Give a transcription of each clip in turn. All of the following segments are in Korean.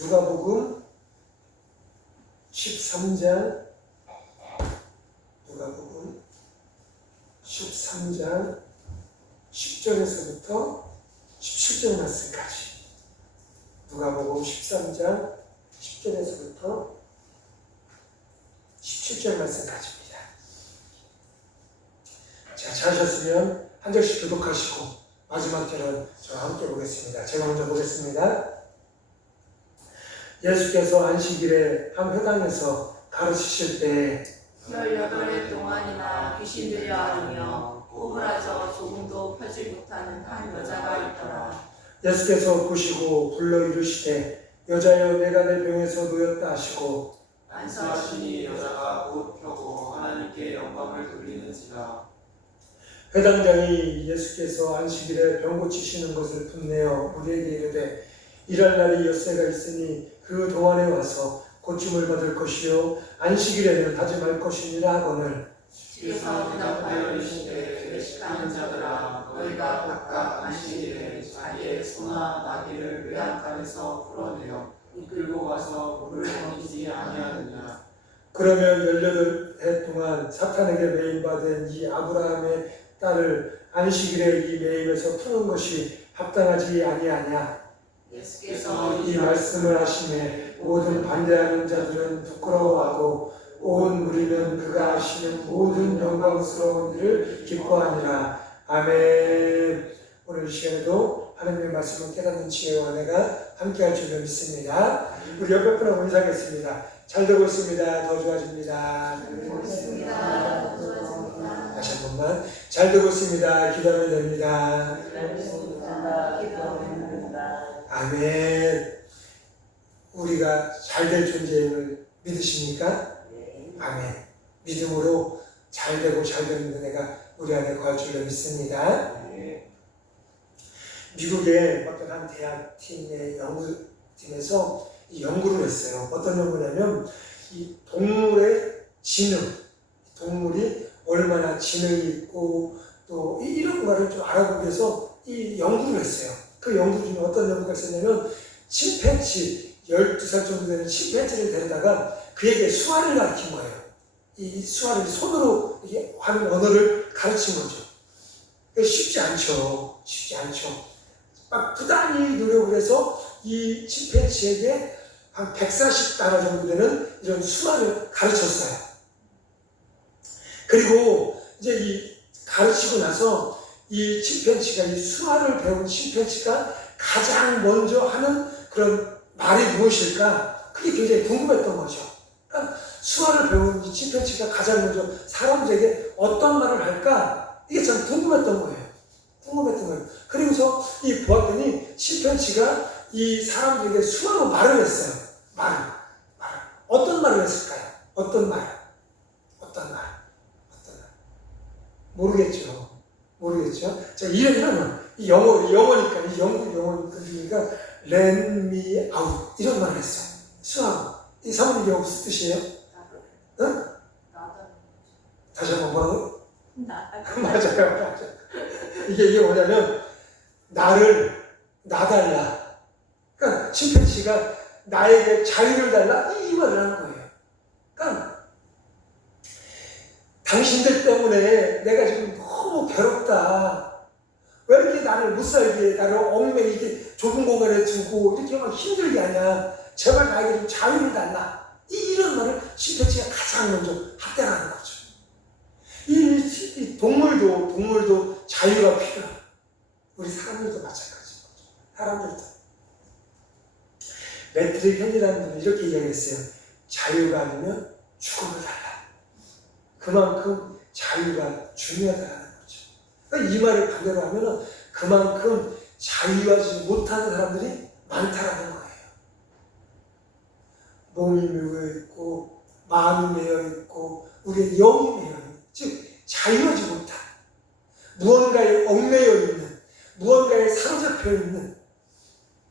누가복음 13장 누가복음 13장 10절에서부터 17절 말씀까지 누가복음 13장 10절에서부터 17절 말씀까지입니다. 자, 찾으셨으면 한 절씩 교독하시고 마지막 절은 저와 함께 보겠습니다. 제가 먼저 보겠습니다. 예수께서 안식일에 한 회당에서 가르치실 때 18해 동안이나 귀신 들려 앓으며 오그라져 조금도 펴지 못하는 한 여자가 있더라. 예수께서 보시고 불러 이르시되 여자여 내가 내 병에서 놓였다 하시고 안수하시니 여자가 곧 펴고 하나님께 영광을 돌리는지라. 회당장이 예수께서 안식일에 병 고치시는 것을 분내어 우리에게 이르되 일할 날이 엿새가 있으니 그 동안에 와서 고침을 받을 것이요 안식일에는 하지 말 것이니라 하거늘 주께서 대답하여 이르시되 외식하는 자들아 너희가 각각 안식일에 자기의 소나 나귀를 외양간에서 풀어내어 이끌고 가서 물을 먹이지 아니하느냐. 그러면 18해 동안 사탄에게 매임받은 이 아브라함의 딸을 안식일에 이 매임에서 푸는 것이 합당하지 아니하냐. 예수께서 이 말씀을 하시매 모든 반대하는 자들은 부끄러워하고 온 무리는 그가 하시는 모든 영광스러운 일을 기뻐하니라. 아멘. 오늘 이 시간에도 하나님의 말씀을 깨닫는 지혜와 은혜가 함께할 줄로 믿습니다. 우리 옆에 분하고 인사하겠습니다. 잘 되고 있습니다. 더 좋아집니다. 있습니다. 다시 한 번만. 잘 되고 있습니다. 기도하면 됩니다. 아멘. 우리가 잘 될 존재임을 믿으십니까? 아멘. 믿음으로 잘 되고 잘 되는 은혜가 우리 안에 거할 줄로 믿습니다. 미국의 어떤 한 대학팀의 연구팀에서 이 연구를 했어요. 어떤 연구냐면 이 동물의 지능, 동물이 얼마나 지능이 있고 또 이런 거를 좀 알아보기 위해서 이 연구를 했어요. 그 연구 중에 어떤 연구가 있었냐면 침팬지, 12살 정도 되는 침팬지를 데려다가 그에게 수화를 가르친 거예요. 이 수화를 손으로 이게 하는 언어를 가르친 거죠. 쉽지 않죠. 쉽지 않죠. 막 부단히 노력을 해서 이 침팬지에게 한 140달러 정도 되는 이런 수화를 가르쳤어요. 그리고 이제 이 가르치고 나서 이 침팬지가 이 수화를 배운 침팬지가 가장 먼저 하는 그런 말이 무엇일까? 그게 굉장히 궁금했던 거죠. 그러니까 수화를 배운 이 침팬지가 가장 먼저 사람들에게 어떤 말을 할까? 이게 참 궁금했던 거예요. 궁금했던 거예요. 그리고서 이 보았더니 침팬지가 이 사람들에게 수화로 말을 했어요. 말을. 어떤 말을 했을까요? 어떤 말? 모르겠죠. 자, 이러면 이 영어니까 이 영어니까 let me out 이런 말을 했어요. 수화로. 이 사모님 영어 무슨 뜻이에요? 응? 다시 한번 뭐라고? 맞아요. 이게 뭐냐면 나를 나달라. 그러니까 침팬지가 나에게 자유를 달라 이 말을 하는 거예요. 그러니까 당신들 때문에 내가 지금 너무 괴롭다. 왜 이렇게 나를 못 살게, 나를 얽매이게 좁은 공간에 두고 이렇게 막 힘들게 하냐. 제발 나에게 좀 자유를 달라. 이런 말을 침팬지가 가장 먼저 합당하는 거죠. 이 동물도 자유가 필요해요. 우리 사람들도 마찬가지인 거죠. 사람들도. 매트릭 헨리라는 분이 이렇게 이야기했어요. 자유가 아니면 죽음을 달라. 그만큼 자유가 중요하다는 거죠. 그러니까 이 말을 반대로 하면 그만큼 자유하지 못하는 사람들이 많다는 거예요. 몸이 매여 있고 마음이 매여 있고 우리의 영이 매여 있는, 즉 자유하지 못한, 무언가에 얽매여 있는, 무언가에 사로잡혀 있는,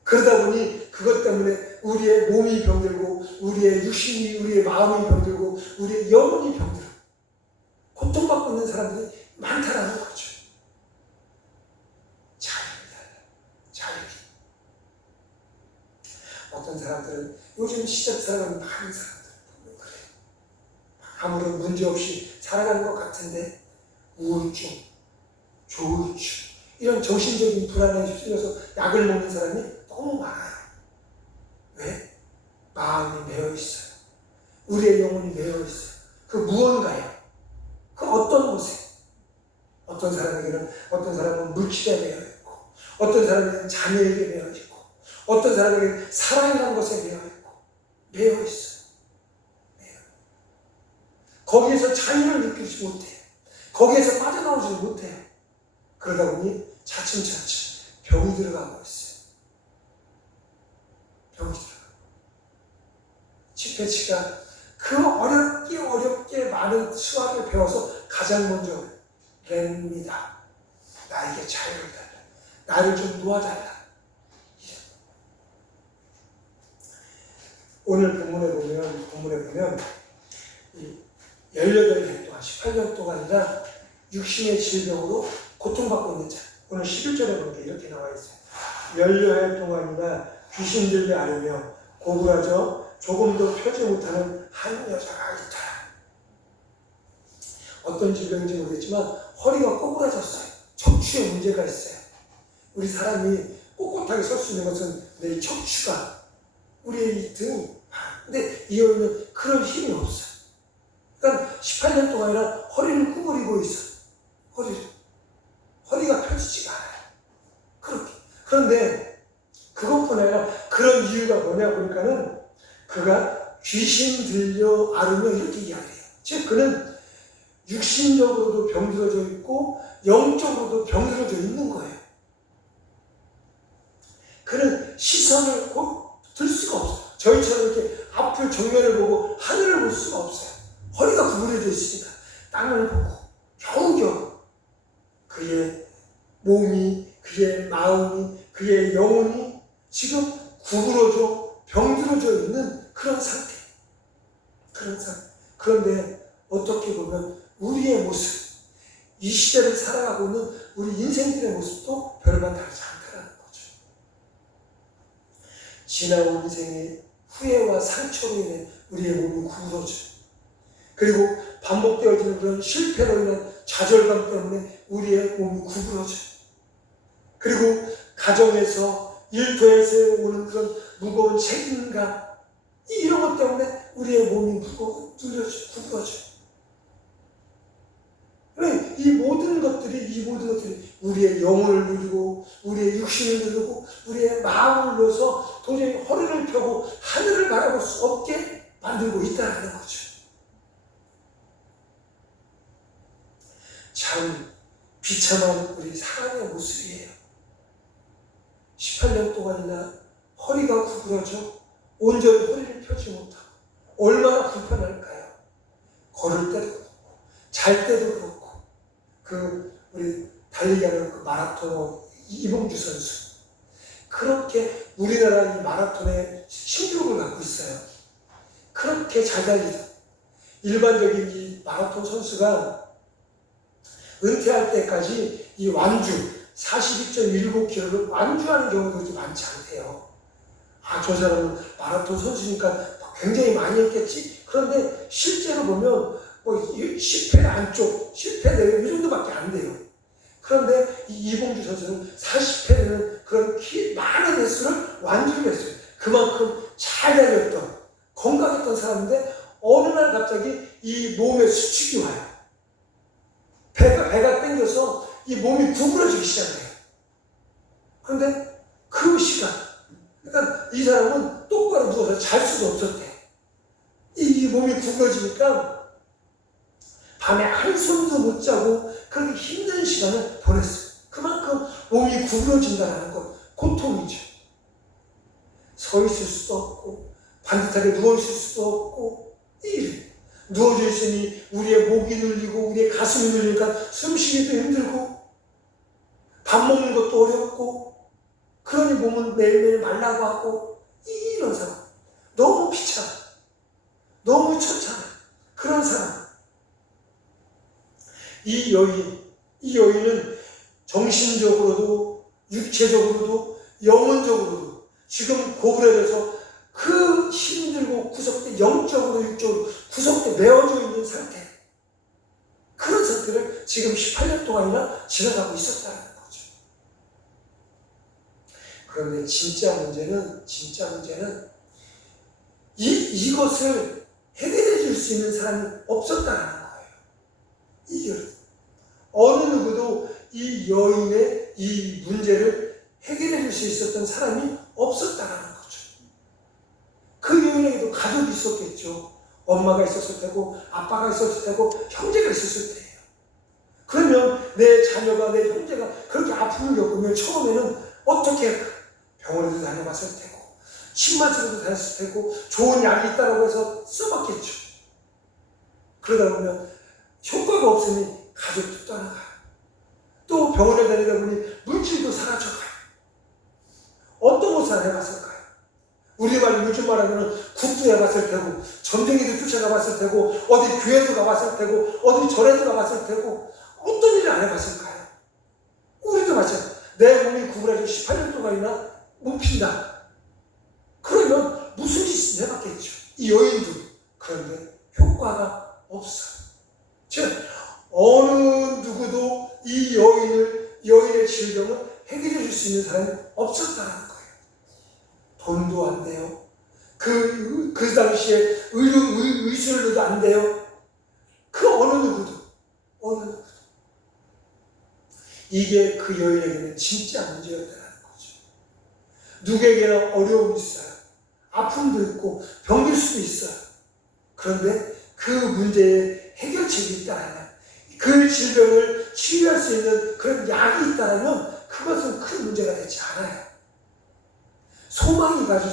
그러다 보니 그것 때문에 우리의 몸이 병들고 우리의 육신이, 우리의 마음이 병들고 우리의 영혼이 병들고 고통받고 있는 사람들이 많다라는 거죠. 자유입니다. 자유. 어떤 사람들은 요즘 시집 살아가는 많은 사람들 그래. 아무런 문제 없이 살아가는 것 같은데 우울증, 조울증 이런 정신적인 불안에 휩쓸려서 약을 먹는 사람이 너무 많아요. 왜? 마음이 메어 있어요. 우리의 영혼이 메어 있어요. 그 무언가에, 그 어떤 곳에, 어떤 사람은 물질에 메어 있고, 어떤 사람은 자녀에게 메어 있고, 어떤 사람에게 사랑이라는 것에 메어 있고, 메어 있어요. 메어. 거기에서 자유를 느끼지 못해요. 거기에서 빠져나오지 못해요. 그러다 보니 차츰차츰 병이 들어가고 있어요. 병이 들어가고. 치페치가 그 어렵게 많은 수학을 배워서 가장 먼저 랩니다. 나에게 자유를 달라. 나를 좀 놓아달라. 오늘 본문에 보면 18년 동안, 18년 동안이나 육신의 질병으로 고통받고 있는 자. 오늘 11절에 보니까 이렇게 나와 있어요. 열여해 동안이나 귀신 들게 앓으며 고부라져 조금도 펴지 못하는 한 여자가 있더라. 어떤 질병인지 모르겠지만 허리가 꼬부라졌어요. 척추에 문제가 있어요. 우리 사람이 꼿꼿하게 설 수 있는 것은 내 척추가, 우리의 이 등이. 근데 이 여인은 그런 힘이 없어요. 그러니까 18년 동안이나 허리를 구부리고 있어요. 허리가 펴지지가 않아요. 그렇게. 그런데 그것뿐 아니라 그런 이유가 뭐냐 보니까는 그가 귀신 들려 앓으며 이렇게 이야기해요. 즉 그는 육신적으로도 병들어져 있고 영적으로도 병들어져 있는 거예요. 그는 시선을 들 수가 없어요. 저희처럼 이렇게 앞을 정면을 보고 하늘을 볼 수가 없어요. 허리가 구부려져 있으니까 땅을 보고 겨우겨우 그의 몸이, 그의 마음이, 그의 영혼이 지금 구부러져 병들어져 있는 그런 상태. 그런데 어떻게 보면 우리의 모습, 이 시대를 살아가고 있는 우리 인생들의 모습도 별반 다르지 않다는 거죠. 지나온 인생의 후회와 상처로 인해 우리의 몸이 구부러져요. 그리고 반복되어지는 그런 실패로 인한 좌절감 때문에 우리의 몸이 구부러져요. 그리고 가정에서, 일터에서 오는 그런 무거운 책임감, 이런 것 때문에 우리의 몸이 구부러져요. 이 모든 것들이 우리의 영혼을 누르고, 우리의 육신을 누르고, 우리의 마음을 눌러서 도저히 허리를 펴고 하늘을 바라볼 수 없게 만들고 있다는 거죠. 참 비참한 우리 사람의 모습이에요. 18년 동안이나 허리가 구부러져 온전히 허리를 펴지 못하고 얼마나 불편할까요? 걸을 때도 그렇고 잘 때도 그렇고 우리 달리기 하는 그 마라토너 이봉주 선수 그렇게 우리나라 이 마라톤의 신기록을 갖고 있어요. 그렇게 잘 달리다 일반적인 이 마라톤 선수가 은퇴할 때까지 이 완주 42.19km를 완주하는 경우도 그렇게 많지 않대요. 저 사람은 마라톤 선수니까 굉장히 많이 했겠지? 그런데 실제로 보면 10회 안쪽, 10회 내외 이 정도밖에 안 돼요. 그런데 이 이봉주 선수는 40회는 그런 많은 횟수를 완주를 했어요. 그만큼 잘 달렸던, 건강했던 사람인데 어느 날 갑자기 이 몸에 수축이 와요. 배가 땡겨서 이 몸이 구부러지기 시작해요. 그런데 그 시간, 그러니까 이 사람은 똑바로 누워서 잘 수도 없었대. 이 몸이 구부러지니까 밤에 한숨도 못 자고 그렇게 힘든 시간을 보냈어요. 그만큼 몸이 구부러진다는 건 고통이죠. 서 있을 수도 없고 반듯하게 누워 있을 수도 없고 누워져 있으니 우리의 목이 눌리고 우리의 가슴이 눌리니까 숨쉬기도 힘들고 밥 먹는 것도 어렵고 그러니 몸은 매일매일 말라고 하고 이런 사람 너무 비참해. 너무 처참해. 그런 사람. 이 여인은 정신적으로도 육체적으로도 영혼적으로도 지금 고부러져서 구석에 메어져 있는 상태. 그런 상태를 지금 18년 동안이나 지나가고 있었다는 거죠. 그런데 진짜 문제는 이것을 해결해 줄 수 있는 사람이 없었다는 거예요. 이게 어느 누구도 이 여인의 이 문제를 해결해 줄 수 있었던 사람이 없었다는 거죠. 그 여인에게도 가족이 있었겠죠. 엄마가 있었을 테고 아빠가 있었을 테고 형제가 있었을 테예요. 그러면 내 자녀가 내 형제가 그렇게 아픔을 겪으면 처음에는 어떻게 할까? 병원에도 다녀봤을 테고 신마트로도 다녔을 테고 좋은 약이 있다고 해서 써봤겠죠. 그러다 보면 효과가 없으니 가족도 떠나가요. 또 병원에 다니다 보니 물질도 사라져가요. 어떤 것을 해봤을까요? 우리말 요즘 말하면 국도 해봤을 테고 전쟁에도 쫓아가봤을 테고 어디 교회도 가봤을 테고 어디 절에도 가봤을 테고 어떤 일을 안 해봤을까요? 우리도 마찬가지야. 내 몸이 구부러져 18년 동안이나 못 핀다. 그러면 무슨 짓을 해봤겠죠. 이 여인도. 그런데 효과가 없어요. 즉 어느 누구도 이 여인의 질병을 해결해 줄 수 있는 사람이 없었다는 거예요. 돈도 안 돼요. 그 당시에 의술로도 안 돼요. 그 어느 누구도. 이게 그 여인에게는 진짜 문제였다는 거죠. 누구에게나 어려움이 있어요. 아픔도 있고 병들 수도 있어요. 그런데 그 문제에 해결책이 있다면, 그 질병을 치유할 수 있는 그런 약이 있다면 그것은 큰 문제가 되지 않아요. 소망을 가질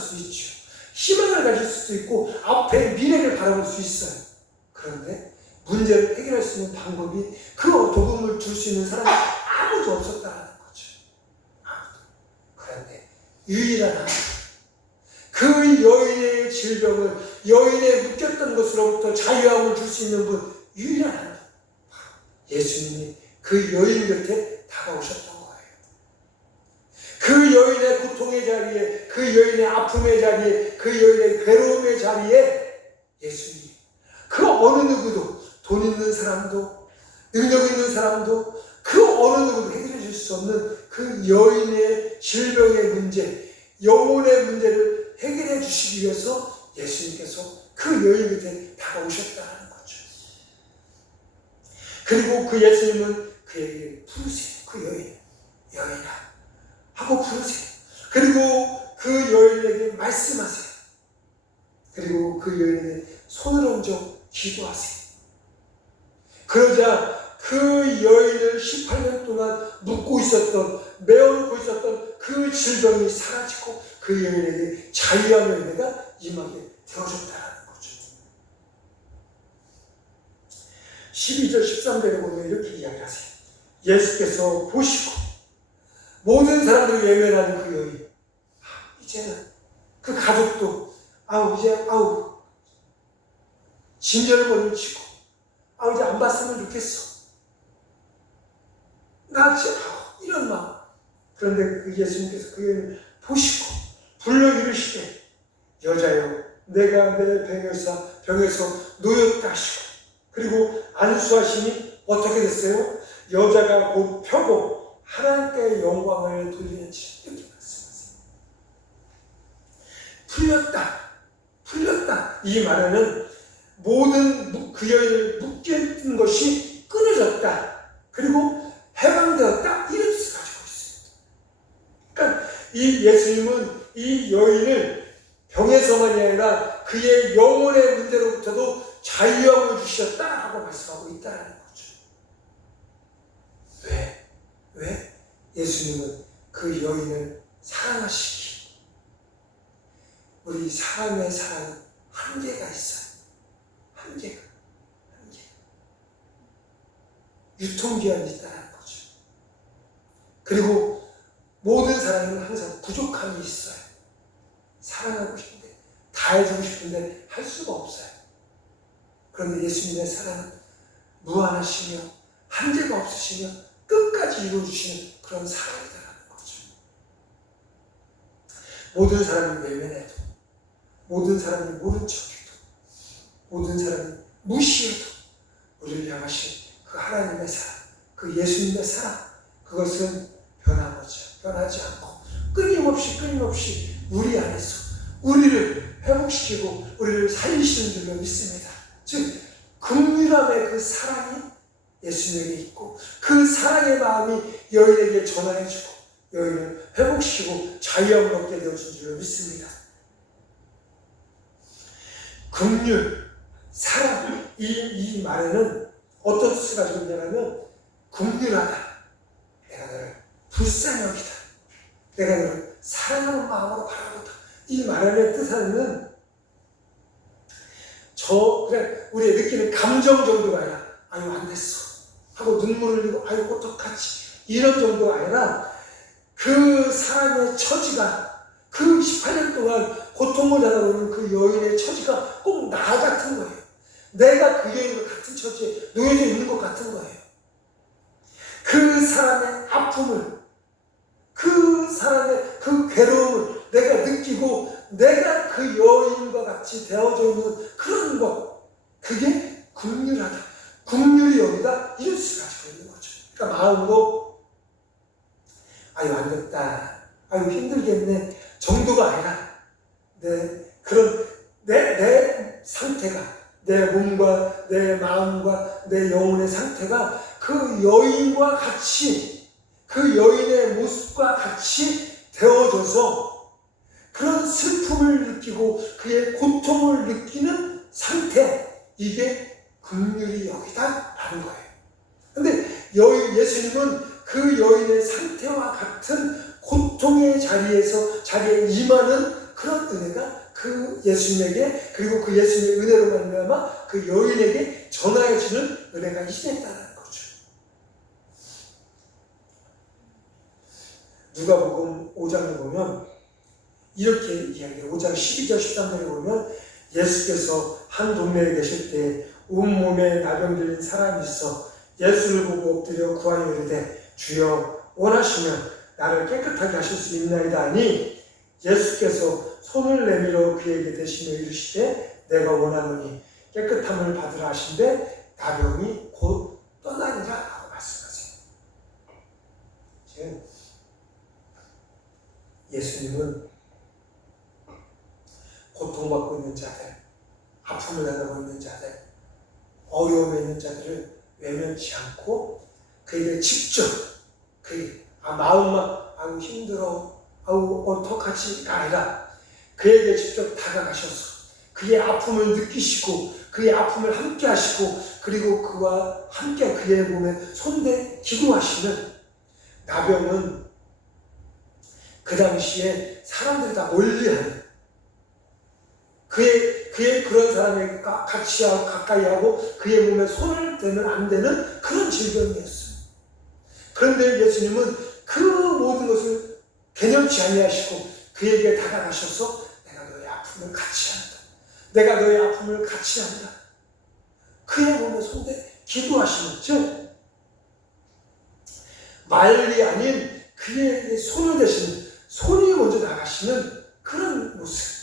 수 있죠. 희망을 가질 수도 있고 앞에 미래를 바라볼 수 있어요. 그런데 문제를 해결할 수 있는 방법이 그 도움을 줄 수 있는 사람이 아무도 없었다는 거죠. 아무도. 그런데 유일한 하나님, 그 여인의 질병을, 여인의 묶였던 것으로부터 자유함을 줄 수 있는 분, 유일한 하나님, 예수님이 그 여인 곁에 다가오셨던 거예요. 그 여인의 고통의 자리에, 그 여인의 아픔의 자리에, 그 여인의 괴로움의 자리에 예수님이, 그 어느 누구도, 돈 있는 사람도 능력 있는 사람도 그 어느 누구도 해결해 줄 수 없는 그 여인의 질병의 문제, 영혼의 문제를 해결해 주시기 위해서 예수님께서 그 여인 곁에 다가오셨다는 거죠. 그리고 그 예수님은 그에게 부르세요. 그 여인아 하고 부르세요. 그리고 그 여인에게 말씀하세요. 그리고 그 여인에게 손을 얹어 기도하세요. 그러자 그 여인을 18년 동안 묶고 있었던, 메어놓고 있었던 그 질병이 사라지고 그 여인에게 자유한 열매가 임하게 되어졌다는 거죠. 12절 13절에 보면 이렇게 이야기하세요. 예수께서 보시고 모든 사람들이 외면하는 그 여인, 이제는 그 가족도 진절머리를 치고 이제 안 봤으면 좋겠어. 나 진짜 이런 마음. 그런데 그 예수님께서 그 여인을 보시고 불러 이르시되 여자여 내가 내 병에서 놓였다 하시고, 그리고 안수하시니 어떻게 됐어요? 여자가 곧 펴고 하나님께 영광을 돌리는지, 이렇게 말씀하세요. 풀렸다. 이 말에는 모든 그 여인을 묶여있던 것이 끊어졌다. 그리고 해방되었다. 이런 뜻을 가지고 있어요. 그러니까 이 예수님은 이 여인을 병에서만이 아니라 그의 영혼의 문제로부터도 자유함을 주셨다라고 말씀하고 있다는 거죠. 왜? 예수님은 그 여인을 사랑하시기. 우리 사람의 사랑은 한계가 있어요. 한계가. 유통기한이 있다는 거죠. 그리고 모든 사람은 항상 부족함이 있어요. 사랑하고 싶은데, 다 해주고 싶은데 할 수가 없어요. 그런데 예수님의 사랑은 무한하시며 한계가 없으시며 끝까지 이루어주시는 그런 사랑이다라는 거죠. 모든 사람이 외면해도, 모든 사람이 모른 척해도, 모든 사람이 무시해도 우리를 향하신 그 하나님의 사랑, 그 예수님의 사랑, 그것은 변하지 않고 끊임없이 우리 안에서 우리를 회복시키고 우리를 살리시는 줄로 믿습니다. 즉 긍휼함의 그 사랑이 예수님에게 있고 그 사랑의 마음이 여인에게 전하여주고 여인을 회복시키고 자유함을 얻게 되어진 줄로 믿습니다. 긍휼, 사랑, 이 말에는 어떤 뜻을 가지고 있냐면 긍휼하다, 내가 너를 불쌍히 여기다, 내가 너를 사랑하는 마음으로 바라보다. 이 말의 뜻하는 그냥 우리의 느끼는 감정 정도가 아니라 아유 안 됐어 하고 눈물을 흘리고 아유 어떡하지 이런 정도가 아니라 그 사람의 처지가 그 18년 동안 고통을 당하고 있는 그 여인의 처지가 꼭 나 같은 거예요. 내가 그 여인과 같은 처지에 놓여져 있는 것 같은 거예요. 그 사람의 아픔을, 그 사람의 그 괴로움을 내가 느끼고 내가 그 여인과 같이 되어져 있는 그런 것, 그게 긍휼하다, 긍휼이 여기다, 이런 뜻을 가지고 있는 거죠. 그러니까 마음으로 아유 안 됐다, 아유 힘들겠네 정도가 아니라 내 상태가, 내 몸과 내 마음과 내 영혼의 상태가 그 여인과 같이, 그 여인의 모습과 같이 되어져서 그런 슬픔을 느끼고 그의 고통을 느끼는 상태, 이게 긍휼이 여기다 라는 거예요. 근데 예수님은 그 여인의 상태와 같은 고통의 자리에 임하는 그런 은혜가 그 예수님에게, 그리고 그 예수님의 은혜로 말미암아 그 여인에게 전하여지는 은혜가 임했다는 거죠. 누가복음 5장을 보면 이렇게 이야기해요. 5장 12절 13절에 보면 예수께서 한 동네에 계실 때 온몸에 나병 들린 사람이 있어 예수를 보고 엎드려 구하여 이르되 주여 원하시면 나를 깨끗하게 하실 수 있나이다 하니 예수께서 손을 내밀어 그에게 대시며 이르시되 내가 원하노니 깨끗함을 받으라 하신데 나병이 곧 떠나니라 라고 말씀하세요. 즉 예수님은 고통받고 있는 자들, 아픔을 당하고 있는 자들, 어려움에 있는 자들을 외면치 않고 그에게 직접 마음만 아우 힘들어, 아우 어떡하지가 아니라 그에게 직접 다가가셔서 그의 아픔을 느끼시고 그의 아픔을 함께 하시고 그리고 그와 함께 그의 몸에 손대 기도하시는 나병은 그 당시에 사람들이 다 멀리하는 그의 그런 사람에게 같이 하고 가까이 하고 그의 몸에 손을 대면 안 되는 그런 질병이었어요. 그런데 예수님은 그 모든 것을 개념치 아니하시고 그에게 다가가셔서 내가 너의 아픔을 같이 한다. 내가 너의 아픔을 같이 한다. 그의 몸에 손대 기도하시는, 즉 말이 아닌 그의 손을 대시는, 손이 먼저 나가시는 그런 모습,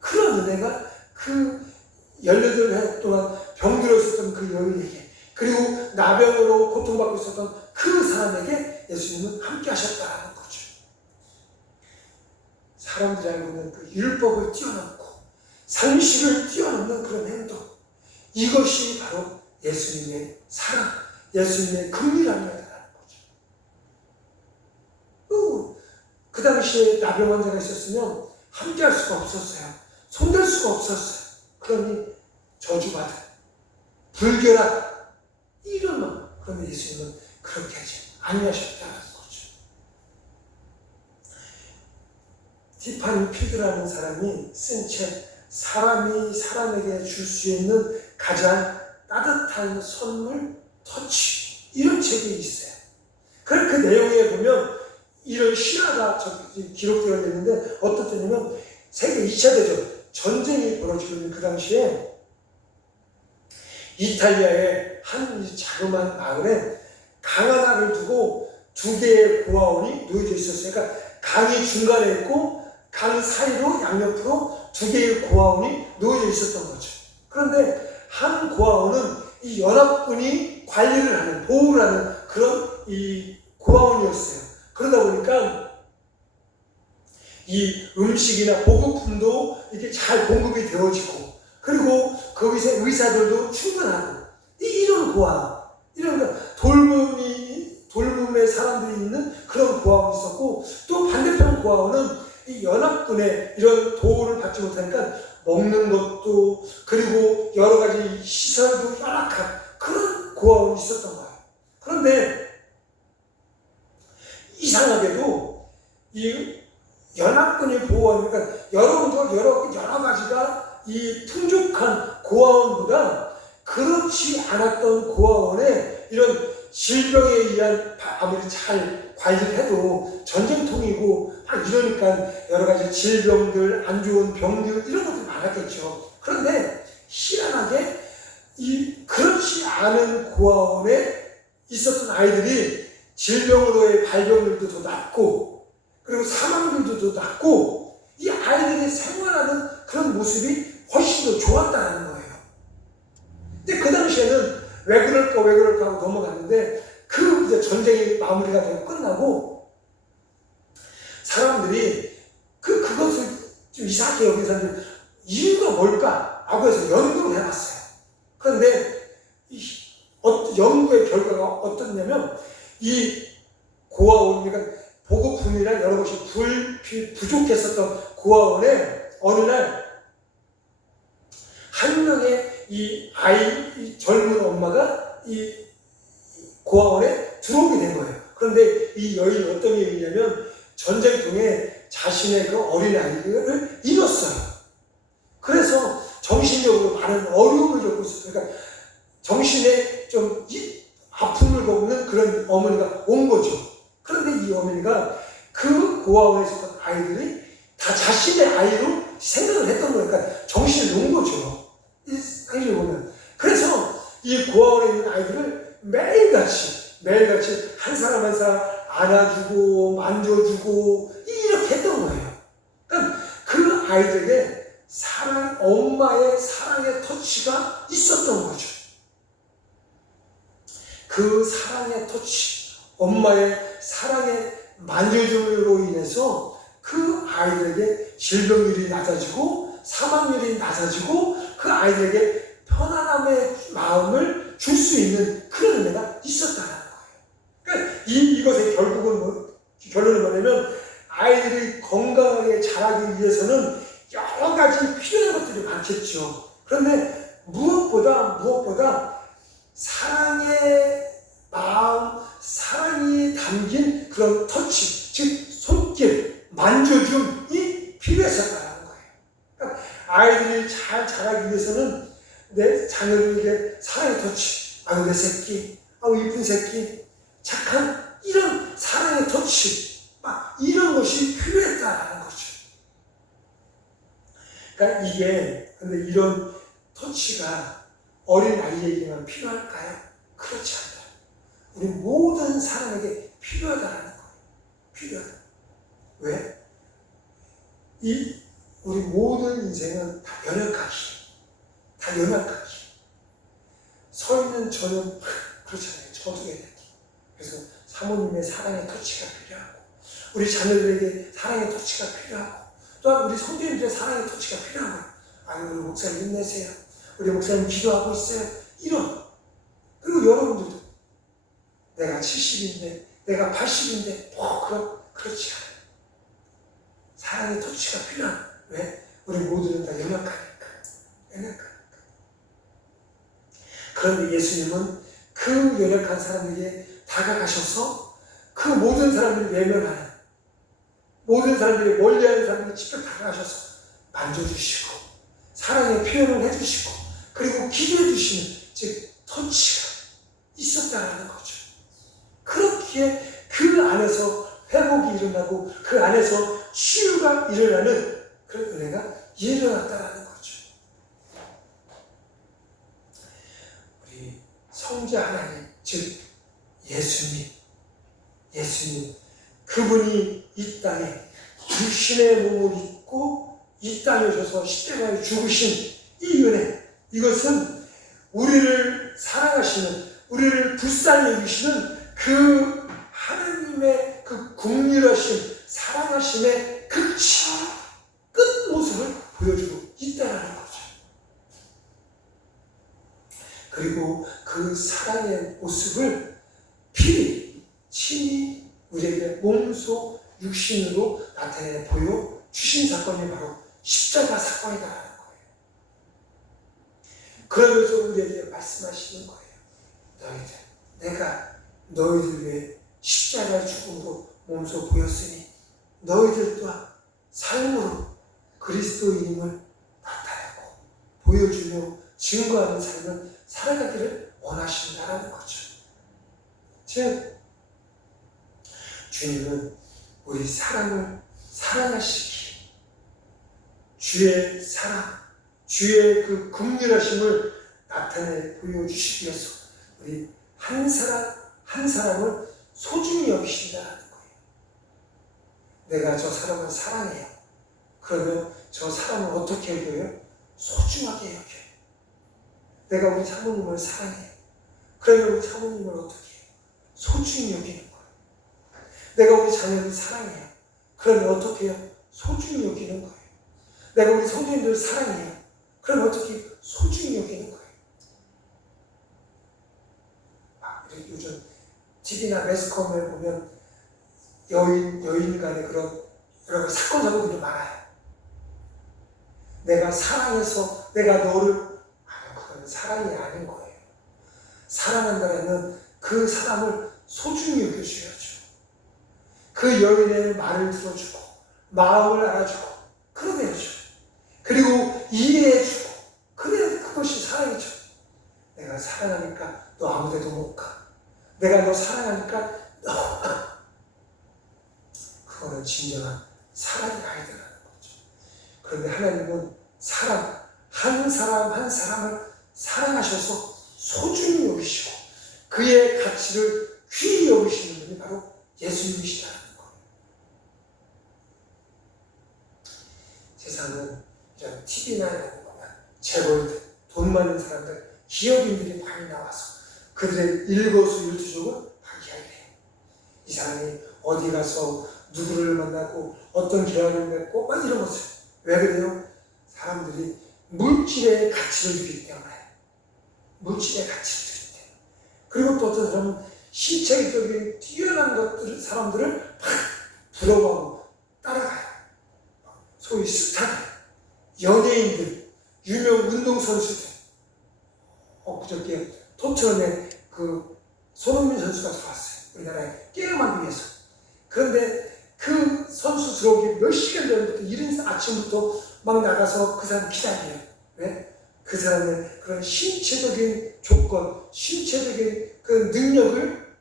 그런 은혜가 그 18해 동안 병들어 있었던 그 여인에게, 그리고 나병으로 고통받고 있었던 그 사람에게 예수님은 함께 하셨다는 거죠. 사람들이 알고 있는 그 율법을 뛰어넘고 상식을 뛰어넘는 그런 행동, 이것이 바로 예수님의 사랑, 예수님의 긍휼함이라는 거죠. 그 당시에 나병 환자가 있었으면 함께 할 수가 없었어요. 손댈 수가 없었어요. 그러니 저주받아, 불결한 이런 말. 그러면 예수님은 그렇게 하지 아니하셨다는 거죠. 티파니 필드라는 사람이 쓴 책, 사람이 사람에게 줄 수 있는 가장 따뜻한 선물, 터치, 이런 책이 있어요. 그 내용에 보면 이런 실화가 기록되어 있는데 어떤 때냐면 세계 2차 대전, 전쟁이 벌어지고 있는 그 당시에 이탈리아의 한 자그마한 마을에 강 하나를 두고 2개의 고아원이 놓여져 있었어요. 그러니까 강이 중간에 있고 강 사이로 양옆으로 2개의 고아원이 놓여져 있었던 거죠. 그런데 한 고아원은 이 연합군이 관리를 하는, 보호를 하는 그런 이 고아원이었어요. 그러다 보니까 이 음식이나 보급품도 이렇게 잘 공급이 되어지고, 그리고 거기서 의사들도 충분하고, 이런 고아원, 이런 돌봄의 사람들이 있는 그런 고아원이 있었고, 또 반대편 고아원은 이 연합군의 이런 도움을 받지 못하니까 먹는 것도, 그리고 여러 가지 시설도 열악한 그런 고아원이 있었던 거예요. 그런데 이상하게도 이 연합군이 보호하니까 여러 가지가 이 풍족한 고아원보다 그렇지 않았던 고아원에 이런 질병에 의한, 아무리 잘 관리를 해도 전쟁통이고 막 이러니까 여러 가지 질병들, 안 좋은 병들, 이런 것들이 많았겠죠. 그런데 희한하게 이 그렇지 않은 고아원에 있었던 아이들이 질병으로의 발병률도 더 낮고, 그리고 사망률도 더 낮고, 이 아이들이 생활하는 그런 모습이 훨씬 더 좋았다는 거예요. 근데 그 당시에는 왜 그럴까 하고 넘어갔는데, 그 이제 전쟁이 마무리가 되고 끝나고 사람들이 그것을 좀 이상하게 여긴 사람들이 이유가 뭘까 하고 해서 연구를 해봤어요. 그런데 연구의 결과가 어떻냐면, 이 고아원, 그러니까 보급품이나 여러 것이 부족했었던 고아원에 어느 날 한 명의 이 젊은 엄마가 이 고아원에 들어오게 된 거예요. 그런데 이 여인은 어떤 여인이냐면 전쟁통에 자신의 그 어린아이를 잃었어요. 그래서 정신적으로 많은 어려움을 겪고 있었어요. 그러니까 정신에 좀 아픔을 겪는 그런 어머니가 온 거죠. 그런데 이 어머니가 그 고아원에 있었던 아이들이 다 자신의 아이로 생각을 했던 거예요. 그러니까 정신을 놓은 거죠. 이 상식을 보면. 그래서 이 고아원에 있는 아이들을 매일같이 한 사람 한 사람 안아주고 만져주고 이렇게 했던 거예요. 그러니까 그 아이들에게 엄마의 사랑의 터치가 있었던 거죠. 그 사랑의 터치, 엄마의 사랑의 만져줌으로 인해서 그 아이들에게 질병률이 낮아지고 사망률이 낮아지고 그 아이들에게 편안함의 마음을 줄 수 있는 그런 은혜가 있었다는 거예요. 그러니까 이것의 결론은 뭐냐면, 아이들이 건강하게 자라기 위해서는 여러 가지 필요한 것들이 많겠죠. 그런데 무엇보다 사랑의 마음, 사랑이 담긴 그런 터치, 즉 손길, 만져줌이 필요했었다는 거예요. 그러니까 아이들이 잘 자라기 위해서는 내 자녀에게 사랑의 터치, 아유 내 새끼, 아유 이쁜 새끼, 착한 이런 사랑의 터치, 막 이런 것이 필요했다는 거죠. 그러니까 근데 이런 터치가 어린 아이에게만 필요할까요? 그렇지 않다. 우리 모든 사람에게 필요하다는 거예요. 필요하다. 왜? 우리 모든 인생은 다 연약하기. 서 있는 저는 그렇잖아요. 저속에 되기. 그래서 사모님의 사랑의 터치가 필요하고, 우리 자녀들에게 사랑의 터치가 필요하고, 또한 우리 성도님들의 사랑의 터치가 필요하고, 아유 우리 목사님 힘내세요. 우리 목사님 기도하고 있어요. 그리고 여러분들도 내가 70인데 내가 80인데 그렇지 않아요. 사랑의 터치가 필요한. 왜? 우리 모두는 다 연약하니까. 그런데 예수님은 그 연약한 사람에게 다가가셔서 그 모든 사람들이 외면하는, 모든 사람들이 멀리하는 사람들이 직접 다가가셔서 만져주시고 사랑의 표현을 해주시고 그리고 기도해 주시는, 즉 터치가 있었다는 거죠. 그렇기에 그 안에서 회복이 일어나고 그 안에서 치유가 일어나는 그런 은혜가 일어났다는 거죠. 우리 성자 하나님, 즉 예수님, 그분이 이 땅에 육신의 몸을 입고 이 땅에 오셔서 십자가에 죽으신 이 은혜, 이것은 우리를 사랑하시는, 우리를 불쌍히 여기시는 그 하나님의 그 긍휼하심, 사랑하심의 끝 모습을 보여주고 있다는 거죠. 그리고 그 사랑의 모습을 친히 우리에게 몸소 육신으로 나타내 보여주신 사건이 바로 십자가 사건이다라는 거예요. 그러면서 우리에게 말씀하시는 거예요. 너희들, 내가 너희들 위해 십자가의 죽음으로 몸소 보였으니 너희들 또한 삶으로 그리스도인임을 나타내고 보여주며 증거하는 삶을 살아가기를 원하신다라는 거죠. 즉, 주님은 우리 사람을 사랑하시기, 주의 사랑, 주의 그 긍휼하심을 나타내 보여주시기 위해서 우리 한 사람을 소중히 여기신다는 거예요. 내가 저 사람을 사랑해요. 그러면 저 사람을 어떻게 여겨요? 소중하게 여겨요. 내가 우리 사모님을 사랑해요. 그러면 우리 사모님을 어떻게 해요? 소중히 여기는 거예요. 내가 우리 자녀를 사랑해요. 그러면 어떻게 해요? 소중히 여기는 거예요. 내가 우리 성도님들을 사랑해요. 그러면 어떻게 소중히 여기는 거예요. 요즘 TV나 매스컴에 보면 여인 간의 그런 여러 가지 사건 사고들이 많아요. 내가 사랑해서 내가 너를, 그건 사랑이 아닌 거예요. 사랑한다면 그 사람을 소중히 여겨줘야죠. 그 여인의 말을 들어주고 마음을 알아주고 그러면야죠. 그리고 이해해주고 그래야 그것이 사랑이죠. 내가 사랑하니까 너 아무데도 못 가. 내가 너 사랑하니까 그거는 진정한 사랑이 아니더라는 거죠. 그런데 하나님은 한 사람을 사랑하셔서 소중히 여기시고 그의 가치를 귀히 여기시는 분이 바로 예수님이시다는 거예요. 세상은 이런 TV나 이런 거면 재벌들, 돈 많은 사람들, 기업인들이 많이 나와서 그들의 일거수일투족을 발휘하게 돼요. 이 사람이 어디 가서 누구를 만나고 어떤 계약을 맺고 막 이런 것을. 왜 그래요? 사람들이 물질의 가치를 주기 때문에. 물질의 가치를 주기 때문에. 그리고 또 어떤 사람은 신체적인 뛰어난 사람들을 막 부러워하고 따라가요. 소위 스타들, 연예인들, 유명 운동선수들. 그저께 토트넘에 그 손흥민 선수가 들어왔어요. 우리나라에 게임하기 위해서. 그런데 그 선수 들어오기 몇 시간 전부터 이른 아침부터 막 나가서 그 사람 기다려요. 왜? 그 사람의 그런 신체적인 조건, 신체적인 그 능력을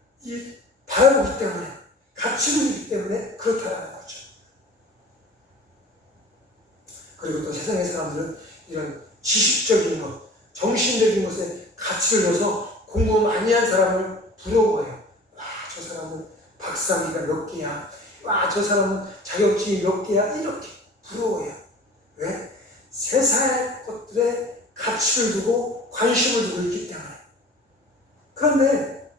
바라보기 때문에, 가치를 주기 때문에 그렇다라는 거죠. 그리고 또 세상의 사람들은 이런 지식적인 것, 정신적인 것에 가치를 줘서 공부 많이 한 사람을 부러워해요. 와, 저 사람은 박사학위가 몇 개야. 와, 저 사람은 자격증이 몇 개야. 이렇게 부러워해요. 왜? 세상의 것들에 가치를 두고 관심을 두고 있기 때문에. 그런데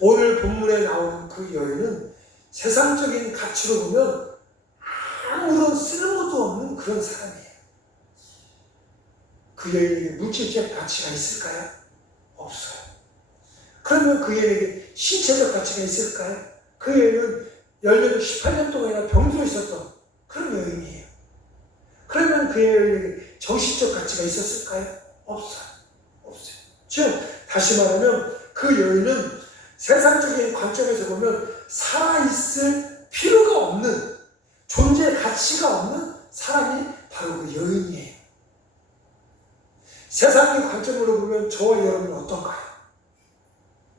오늘 본문에 나오는 그 여인은 세상적인 가치로 보면 아무런 쓸모도 없는 그런 사람이에요. 그 여인에게 물질적 가치가 있을까요? 없어요. 그러면 그 여인에게 신체적 가치가 있을까요? 그 여인은 18년, 18년 동안이나 병들어 있었던 그런 여인이에요. 그러면 그 여인에게 정신적 가치가 있었을까요? 없어요. 없어요. 즉, 다시 말하면 그 여인은 세상적인 관점에서 보면 살아있을 필요가 없는, 존재의 가치가 없는 사람이 바로 그 여인이에요. 세상의 관점으로 보면 저와 여러분은 어떤가요?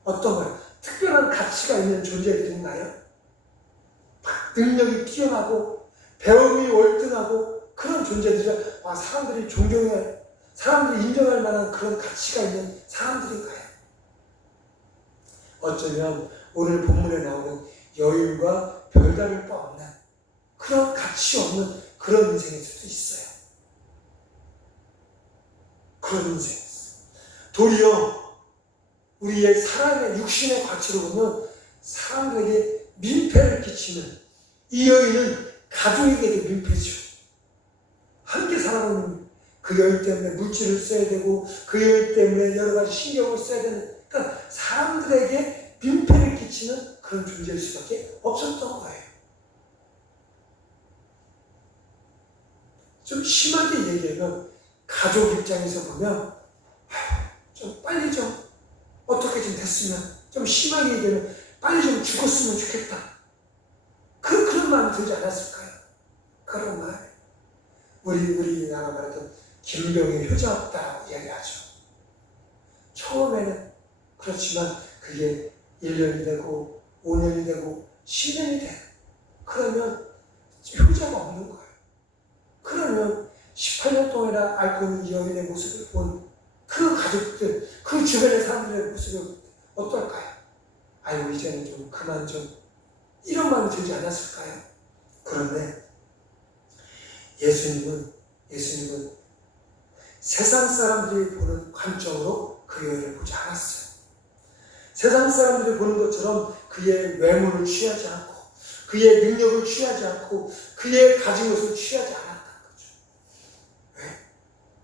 어떤가요? 특별한 가치가 있는 존재들인가요? 능력이 뛰어나고 배움이 월등하고 그런 존재들이 사람들이 존경해, 사람들이 인정할 만한 그런 가치가 있는 사람들인가요? 어쩌면 오늘 본문에 나오는 여인과 별다를 바 없는 그런 가치 없는 그런 인생일 수도 있어요. 그런 인생이었어요. 도리어 우리의 사람의 육신의 가치로 보면 사람들에게 민폐를 끼치는 이 여인은 가족에게도 민폐죠. 함께 살아오는 그 여인 때문에 물질을 써야 되고 그 여인 때문에 여러 가지 신경을 써야 되는, 그러니까 사람들에게 민폐를 끼치는 그런 존재일 수밖에 없었던 거예요. 좀 심하게 얘기하면 가족 입장에서 보면 좀 빨리 좀 어떻게 좀 됐으면, 좀 심하게 얘기하면 빨리 좀 죽었으면 좋겠다. 그런 마음이 들지 않았을까요? 그런 마음. 우리나라 말하던 김병희 효자없다라고 이야기하죠. 처음에는 그렇지만 그게 1년이 되고 5년이 되고 10년이 돼. 그러면 효자가 없는 거예요. 그러면 18년 동안이나 알고 있는 이 여인의 모습을 본 그 가족들, 그 주변의 사람들의 모습이 어떨까요? 아유, 이제는 좀 그만 좀, 이런 마음이 들지 않았을까요? 그런데 예수님은 세상 사람들이 보는 관점으로 그 여인을 보지 않았어요. 세상 사람들이 보는 것처럼 그의 외모를 취하지 않고 그의 능력을 취하지 않고 그의 가진 것을 취하지 않았다는 거죠. 왜?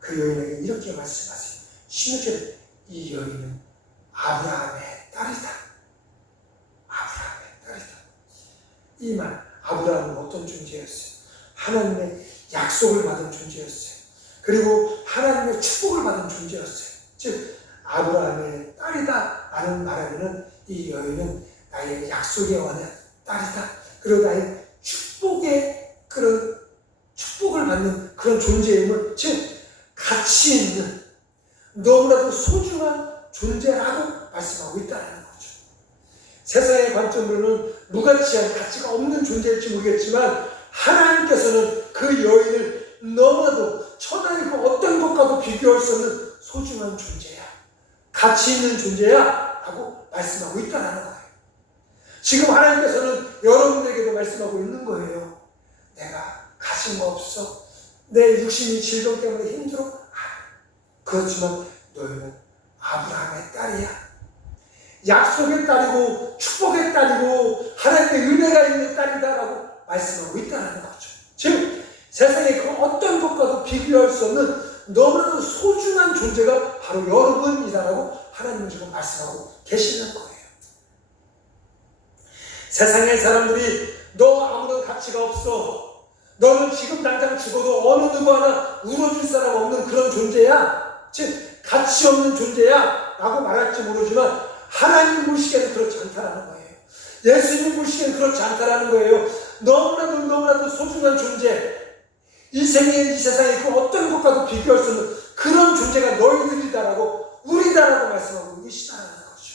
그 여인에게 이렇게 말씀하세요. 16절에 이 여인은 아브라함의 딸이다. 아브라함의 딸이다. 이 말, 아브라함은 어떤 존재였어요? 하나님의 약속을 받은 존재였어요. 그리고 하나님의 축복을 받은 존재였어요. 즉 아브라함의 딸이다 라는 말하면은 이 여인은 나의 약속에 관한 딸이다. 그리고 나의 그런 축복을 받는 그런 존재임을, 즉 가치 있는 너무나도 소중한 존재라고 말씀하고 있다는 거죠. 세상의 관점으로는 무가치한 가치가 없는 존재일지 모르겠지만 하나님께서는 그 여인을 너무나도 천하의 그 어떤 것과도 비교할 수 없는 소중한 존재야, 가치 있는 존재야 라고 말씀하고 있다는 거예요. 지금 하나님께서는 여러분들에게도 말씀하고 있는 거예요. 내가 가진 거 없어? 내 육신이 질병 때문에 힘들어? 그렇지만 너희는 아브라함의 딸이야. 약속의 딸이고 축복의 딸이고 하나님의 은혜가 있는 딸이다라고 말씀하고 있다는 거죠. 즉 세상의 그 어떤 것과도 비교할 수 없는 너무나도 소중한 존재가 바로 여러분이다라고 하나님은 지금 말씀하고 계시는 거예요. 세상의 사람들이 너 아무런 가치가 없어, 너는 지금 당장 죽어도 어느 누구 하나 울어줄 사람 없는 그런 존재야, 즉 가치 없는 존재야 라고 말할지 모르지만 하나님 보시기에는 그렇지 않다라는 거예요. 예수님 보시기에는 그렇지 않다라는 거예요. 너무나도 소중한 존재, 이 세상의 그 어떤 것과도 비교할 수 없는 그런 존재가 너희들이다라고, 우리다라고 말씀하고 계시다라는 거죠.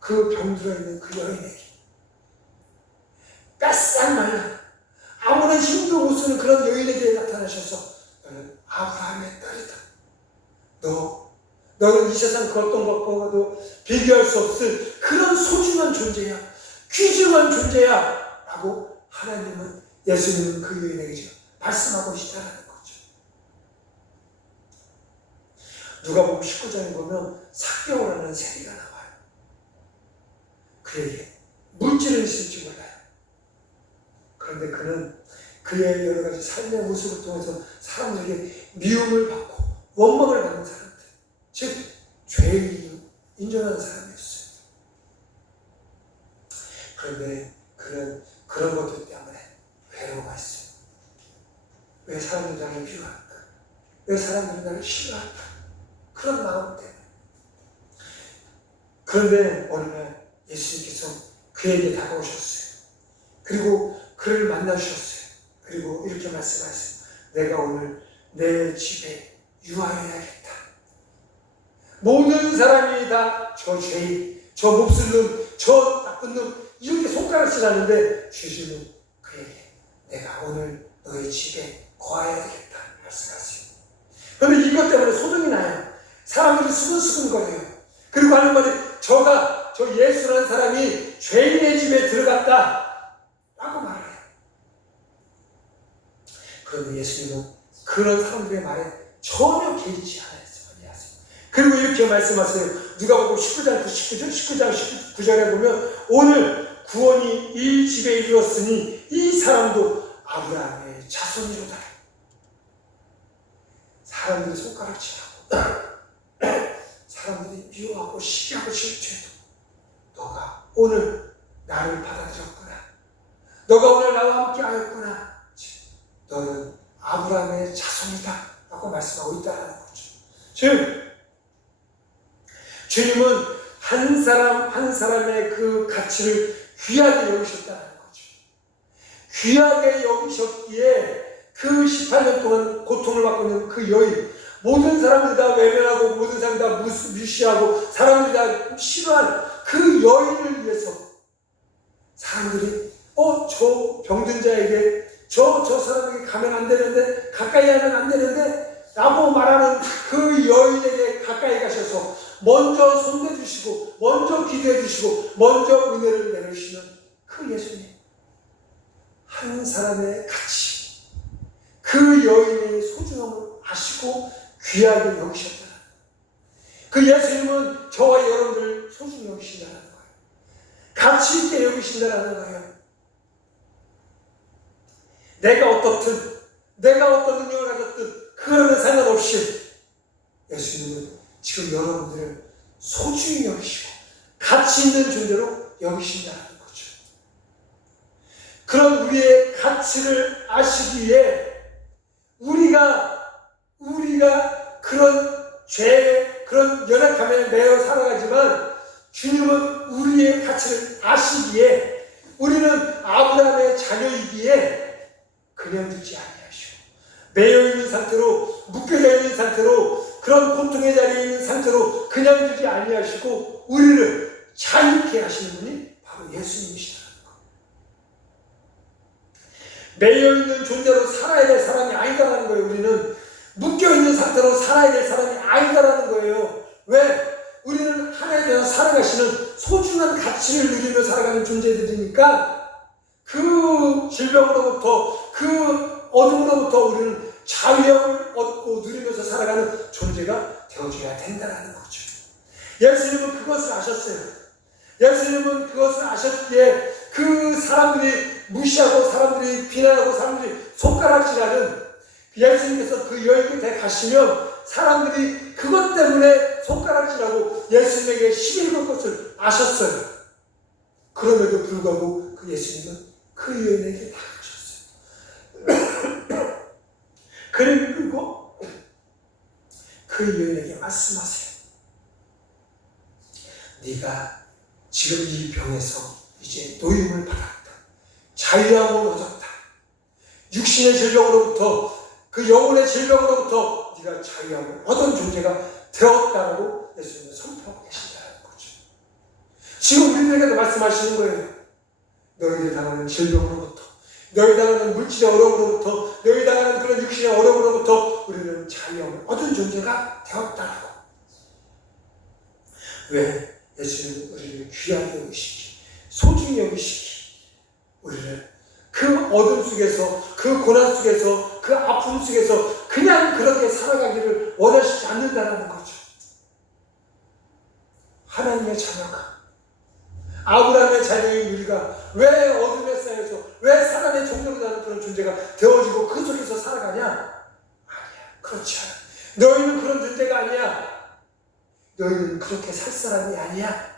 그 병들어 있는 그 여인에게 뺏싹 말라 아무런 힘도 못 쓰는 그런 여인에게 나타나셔서 너는 아브라함의 딸이다. 너는 이 세상 그 어떤 것과도 비교할 수 없을 그런 소중한 존재야, 귀중한 존재야 라고 하나님은, 예수님은 그 여인에게 지금 말씀하고 계시다는 거죠. 누가복음 19장에 보면 삭개오라는 세리가 나와요. 그에게 물질을 있을지 몰라요. 그런데 그는 그의 여러 가지 삶의 모습을 통해서 사람들에게 미움을 받고 원망을 받는 사람들, 즉 죄인을 인정하는 사람이었어요. 그런데 그는 그런 것들 때문에 괴로워했어요. 왜 사람들이 나를 미워할까? 왜 사람들이 나를 싫어할까? 그런 마음 때문에. 그런데 어느 날 예수님께서 그에게 다가오셨어요. 그리고 그를 만나주셨어요. 그리고 이렇게 말씀하셨어요. 내가 오늘 내 집에 유하여야겠다. 모든 사람이 다 저 죄인, 저 몹쓸 놈, 저 나쁜 놈 이렇게 손가락질 하는데 주님은 그에게 내가 오늘 너의 집에 거하여야 되겠다 말씀하세요. 그런데 이것 때문에 소동이 나요. 사람들이 수근수근거려요. 그리고 하는 말이 저 예수라는 사람이 죄인의 집에 들어갔다 라고 말해요. 그런데 예수님은 그런 사람들의 말에 전혀 개의치 아니하세요. 그리고 이렇게 말씀하세요. 누가복음 19장 19절에 보면 오늘 구원이 이 집에 이르렀으니 이 사람도 아브라함의 자손이로다. 사람들이 손가락질하고 사람들이 미워하고 시기하고 질투해도 너가 오늘 나를 받아들였구나. 너가 오늘 나와 함께 하였구나. 너는 아브라함의 자손이다 라고 말씀하고 있다는 거죠. 즉 주님은 한 사람 한 사람의 그 가치를 귀하게 여기셨다는 거죠. 귀하게 여기셨기에 그 18년 동안 고통을 받고 있는 그 여인, 모든 사람들 다 외면하고 모든 사람들 다 무시하고 사람들이 다 싫어한 그 여인을 위해서 사람들이 저 병든 자에게 저 사람에게 가면 안 되는데 가까이 하면 안 되는데 라고 말하는 그 여인에게 가까이 가셔서 먼저 손대주시고 먼저 기도해 주시고 먼저 은혜를 내리시는 그 예수님, 한 사람의 가치, 그 여인의 소중함을 아시고 귀하게 여기셨다. 그 예수님은 저와 여러분들 소중히 여기신다는 거예요. 가치 있게 여기신다는 거예요. 내가 어떻든 내가 어떤 능력을 가졌든 그거는 상관없이 예수님은 지금 여러분들을 소중히 여기시고 가치 있는 존재로 여기신다는 거죠. 그런 우리의 가치를 아시기 위해 우리가 그런 죄에 그런 연약함에 매여 살아가지만 주님은 우리의 가치를 아시기에 우리는 아브라함의 자녀이기에 그냥 두지 아니하시고 매여 있는 상태로 묶여져 있는 상태로 그런 고통의 자리에 있는 상태로 그냥 두지 아니하시고 우리를 자유케 하시는 분이 바로 예수님이시라는 것. 매여 있는 존재로 살아야 될 사람이 아니다라는 거예요. 우리는 묶여 있는 상태로 살아야 될 사람이 아니다라는 거예요. 왜? 우리는 하나님께서 살아가시는 소중한 가치를 누리며 살아가는 존재들이니까 그 질병으로부터 그 어둠으로부터 우리는 자유함을 얻고 누리면서 살아가는 존재가 되어줘야 된다는 거죠. 예수님은 그것을 아셨어요. 예수님은 그것을 아셨기에 그 사람들이 무시하고 사람들이 비난하고 사람들이 손가락질하는 예수님께서 그 여인 곁에 가시면 사람들이 그것 때문에 손가락질하고 예수님에게 시비 걸 것을 아셨어요. 그럼에도 불구하고 그 예수님은 그 여인에게 다가가셨어요. 그리고 그 여인에게 말씀하세요. 네가 지금 이 병에서 이제 노임을 받았다. 자유함을 얻었다. 육신의 질병으로부터 그 영혼의 질병으로부터 네가 자유함을 얻은 존재가 되었다라고 예수님은 선포하고 계신다는 거죠. 지금 우리들에게도 말씀하시는 거예요. 너희들 당하는 질병으로부터, 너희 당하는 물질의 어려움으로부터, 너희 당하는 그런 육신의 어려움으로부터 우리는 자유함을 얻은 존재가 되었다라고. 왜? 예수님은 우리를 귀하게 여기시기, 소중히 여기시기, 우리를 그 어둠 속에서, 그 고난 속에서, 그 아픔 속에서 그냥 그렇게 살아가기를 원하시지 않는다는 거죠. 하나님의 자녀가, 아브라함의 자녀인 우리가 왜 어둠에 쌓여서, 왜 사단의 종로로 나는 그런 존재가 되어지고 그 속에서 살아가냐? 아니야. 그렇지 않아. 너희는 그런 존재가 아니야. 너희는 그렇게 살 사람이 아니야.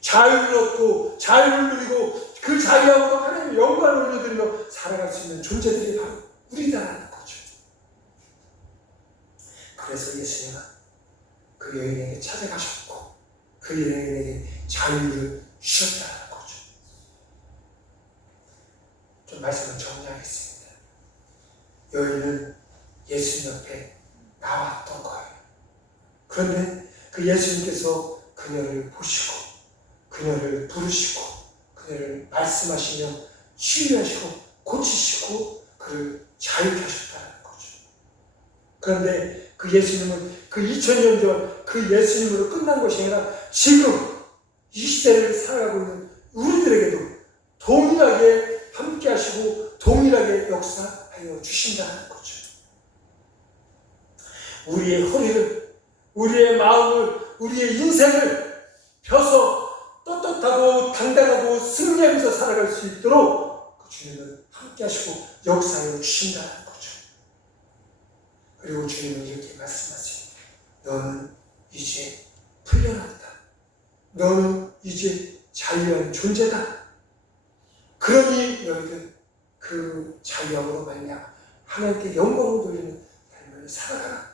자유를 얻고 자유를 누리고 그 자유함으로 하나님의 영광을 올려드리며 살아갈 수 있는 존재들이 바로 우리다라는 거죠. 그래서 예수님은 그 여인에게 찾아가셨고 그 여인에게 자유를 주셨다는 거죠. 좀 말씀을 정리하겠습니다. 여인은 예수님 옆에 나왔던 거예요. 그런데 그 예수님께서 그녀를 보시고 그녀를 부르시고 그녀를 말씀하시며 치유하시고 고치시고 그를 자유케 하셨다는 거죠. 그런데 그 예수님은 그 2000년 전 그 예수님으로 끝난 것이 아니라 지금 이 시대를 살아가고 있는 우리들에게도 동일하게 함께 하시고 동일하게 역사하여 주신다는 거죠. 우리의 허리를, 우리의 마음을, 우리의 인생을 펴서 떳떳하고 당당하고 승리하면서 살아갈 수 있도록 그 주님은 함께 하시고 역사하여 주신다는 거죠. 그리고 주님은 이렇게 말씀하세요. 너는 이제 풀려났다. 너는 이제 자유한 존재다. 그러니 너희들 그 자유함으로 말미암아 하나님께 영광을 돌리는 삶을 살아가라라고.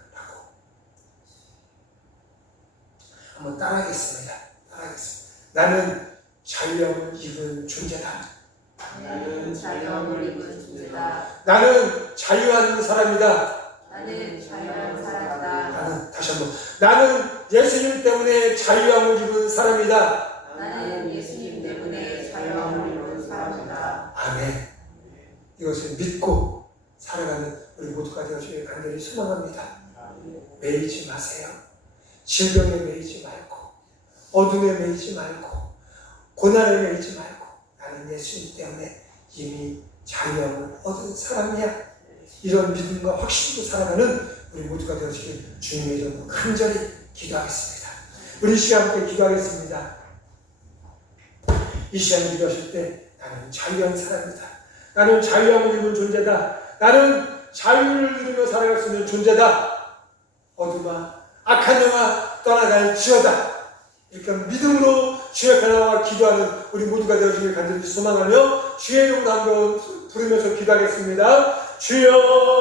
한번 따라하겠습니다. 나는 자유함을 입은 존재다. 나는 자유함을 입은 존재다. 나는 자유한 사람이다. 나는 자유한 사람이다. 다시 한번. 나는 예수님 때문에 자유함을 입은 사람이다. 나는 예수님 때문에 자유함을 입은 사람이다. 아멘. 이것을 믿고 살아가는 우리 모두가 되어주길 간절히 소망합니다. 매이지 마세요. 질병에 매이지 말고, 어둠에 매이지 말고, 고난에 매이지 말고, 나는 예수님 때문에 이미 자유함을 얻은 사람이야. 이런 믿음과 확신으로 살아가는 우리 모두가 되어주길 주님의 이름으로 간절히 기도하겠습니다. 우리 시간 함께 기도하겠습니다. 이 시간 기도하실 때 나는 자유한 사람이다. 나는 자유함을 입은 존재다. 나는 자유를 누리며 살아갈 수 있는 존재다. 어둠아, 악한 영아 떠나갈지어다. 이렇게 믿음으로 주의 변화와 기도하는 우리 모두가 되어주길 간절히 소망하며 주의 이름으로 한번 부르면서 기도하겠습니다. 주여.